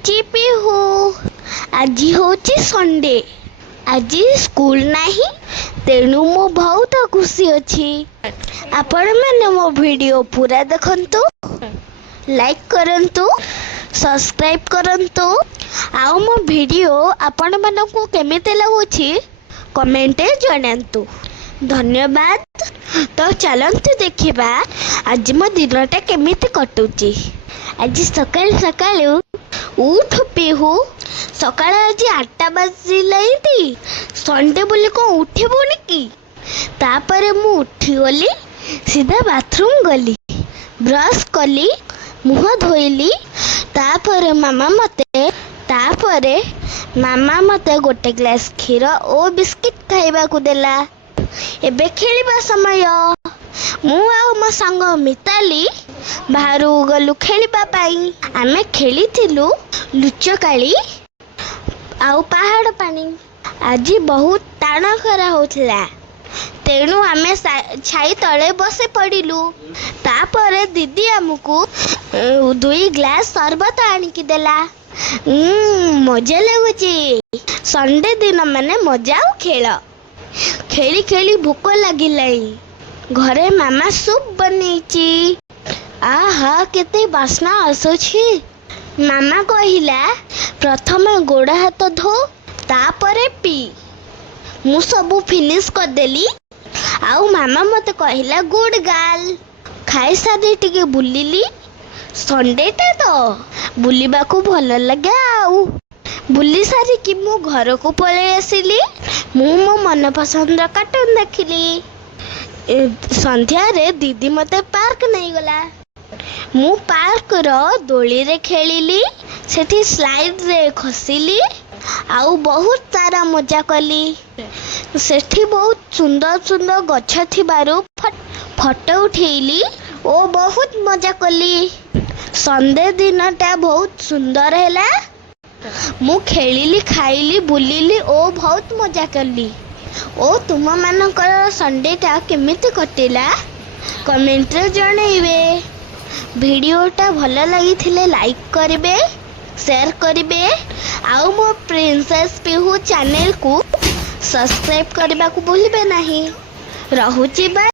हूँ पिहू। आज हूँ संडे, आज स्कूल नहीं, तेणु मु बहुत खुशी अच्छी। आपण मैंने मो वीडियो पूरा देखंतु, लाइक करंतु, सब्सक्राइब करंतु। आउ मो वीडियो आपण मानकु केमिते लागुछि कमेंट जणांतु। धन्यवाद। तो चलंतु देखिबा आज मो दिनटा केमिते कटुछि। आज सकाल सकाल उठ पिहू। सकाल आज 8टा बाजिलाइती। संडे बोली को उठिबोनी की। तापरे मु उठी गली, सीधा बाथरूम गली, ब्रश कली, मुह धोइली। तापरे मामा मते गोटे ग्लास क्षीर और बिस्किट खाइबा को देला। एबे खेलिबा समय मु आ मो संग मिताली बाहर गलु खेलिबा पाई। आमे खेलिथिलु लुचकाली आउ पहाड़ पानी। आज बहुत टाण खरा होथिला, तेणु आमे छाई तले बसे पड़िलु। तापरे दीदी आमको 2 ग्लास शरबत आनिकी देला। मजा लगुची। संडे दिन माने मजा और खेल। खेली खेली भूख लगिलाई। घरे मामा सूप बनेची। आहा केते बास्ना आसुछि। मामा कहिला प्रथम गोड़ हाथ धो, तापरे पी। मु सबू फिनिश कर देली। आउ मामा मते कहिला गुड गर्ल। खाई सारी टिके बुलिली। संडे ता तो बुलिबा को भल लगे। आउ बुली सारी कि मु घर को पळे आसिली। मु मो मन पसंद कार्टून देखिली। संध्या रे दीदी मते पार्क नहीं गला। मु पार्क रो दोली रे खेलिली, सेठी स्लाइड रे खसिली, आउ बहुत सारा मजा कली। सेठी बहुत सुंदर सुंदर गछ थिबारु फोटो उठेली ओ बहुत मजा कली। संडे दिनटा बहुत सुंदर हैला। मु खेलिली, खाइली, बुलिली ओ बहुत मजा कली। ओ तुम मानकर संडेटा केमिति कटिला कमेंट रे जणाइबे। वीडियोटा भल लगी लाइक करिवे, शेयर करिवे। आउ मो प्रिंसेस पिहू चैनल को सब्सक्राइब करने को भूलिबे नहीं। रहुची बाय।